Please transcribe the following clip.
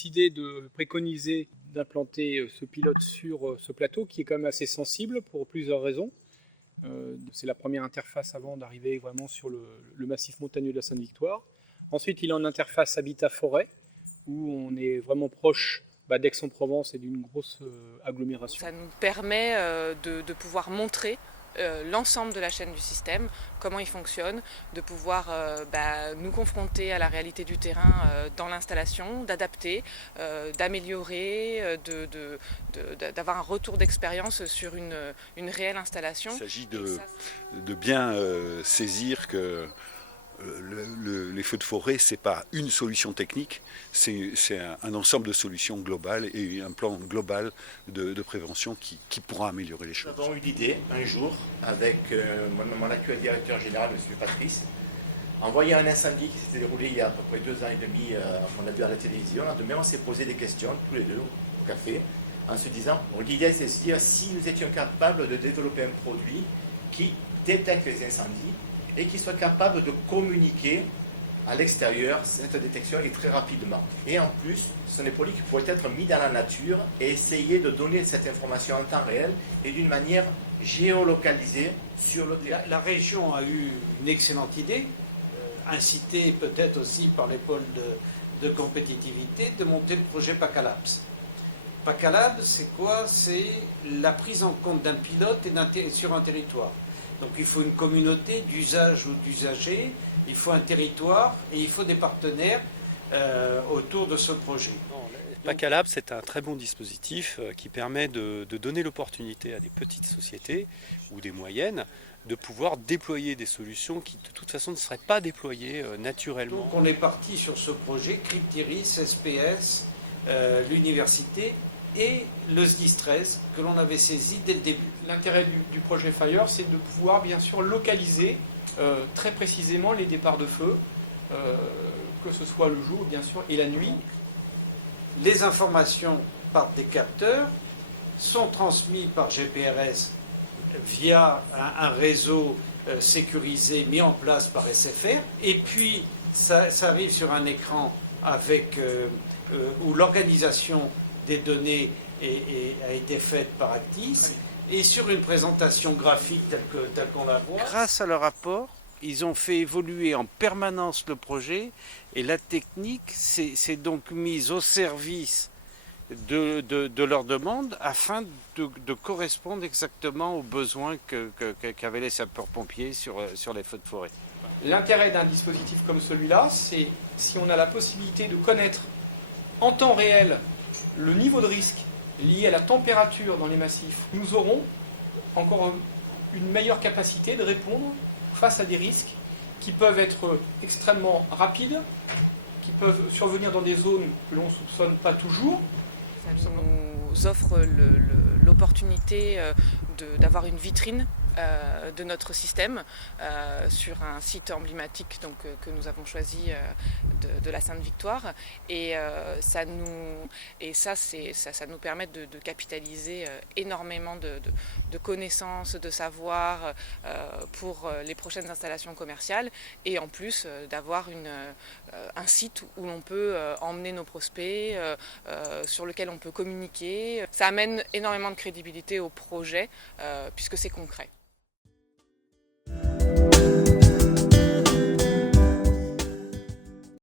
décidé de préconiser d'implanter ce pilote sur ce plateau qui est quand même assez sensible pour plusieurs raisons. C'est la première interface avant d'arriver vraiment sur le massif montagneux de la Sainte-Victoire. Ensuite, il est en interface habitat-forêt, où on est vraiment proche d'Aix-en-Provence et d'une grosse agglomération. Ça nous permet de pouvoir montrer l'ensemble de la chaîne du système, comment il fonctionne, de pouvoir nous confronter à la réalité du terrain dans l'installation, d'adapter, d'améliorer, d'avoir un retour d'expérience sur une réelle installation. Il s'agit de bien saisir que les feux de forêt, ce n'est pas une solution technique, c'est un ensemble de solutions globales et un plan global de prévention qui pourra améliorer les choses. Nous avons eu l'idée un jour avec mon actuel directeur général, M. Patrice, en voyant un incendie qui s'était déroulé il y a à peu près 2 ans et demi, on a vu à la télévision. Demain, on s'est posé des questions, tous les deux, au café, en se disant, l'idée c'est de se dire si nous étions capables de développer un produit qui détecte les incendies et qui soit capable de communiquer à l'extérieur cette détection et très rapidement. Et en plus, ce sont des produits qui pourraient être mis dans la nature et essayer de donner cette information en temps réel et d'une manière géolocalisée sur le terrain. La région a eu une excellente idée, incitée peut-être aussi par les pôles de compétitivité, de monter le projet PACALABS. PACALABS, c'est quoi? C'est la prise en compte d'un pilote sur un territoire. Donc il faut une communauté d'usage ou d'usagers, il faut un territoire et il faut des partenaires autour de ce projet. PACALABS, c'est un très bon dispositif qui permet de donner l'opportunité à des petites sociétés ou des moyennes de pouvoir déployer des solutions qui de toute façon ne seraient pas déployées naturellement. Donc on est parti sur ce projet, Cryptiris, SPS, l'université et le SDIS 13 que l'on avait saisi dès le début. L'intérêt du projet Fire, c'est de pouvoir bien sûr localiser très précisément les départs de feu, que ce soit le jour bien sûr et la nuit. Les informations partent des capteurs, sont transmises par GPRS via un réseau sécurisé mis en place par SFR, et puis ça arrive sur un écran avec où l'organisation des données a été faite par Actis, et sur une présentation graphique telle qu'on la voit. Grâce à leur apport, ils ont fait évoluer en permanence le projet, et la technique s'est donc mise au service de leurs demandes afin de correspondre exactement aux besoins qu'avaient les sapeurs-pompiers sur les feux de forêt. L'intérêt d'un dispositif comme celui-là, c'est si on a la possibilité de connaître en temps réel le niveau de risque lié à la température dans les massifs, nous aurons encore une meilleure capacité de répondre face à des risques qui peuvent être extrêmement rapides, qui peuvent survenir dans des zones que l'on ne soupçonne pas toujours. Ça nous offre l'opportunité d'avoir une vitrine de notre système sur un site emblématique que nous avons choisi de la Sainte-Victoire, et ça nous permet de capitaliser énormément de connaissances, de savoir pour les prochaines installations commerciales, et en plus d'avoir un site où l'on peut emmener nos prospects, sur lequel on peut communiquer. Ça amène énormément de crédibilité au projet puisque c'est concret.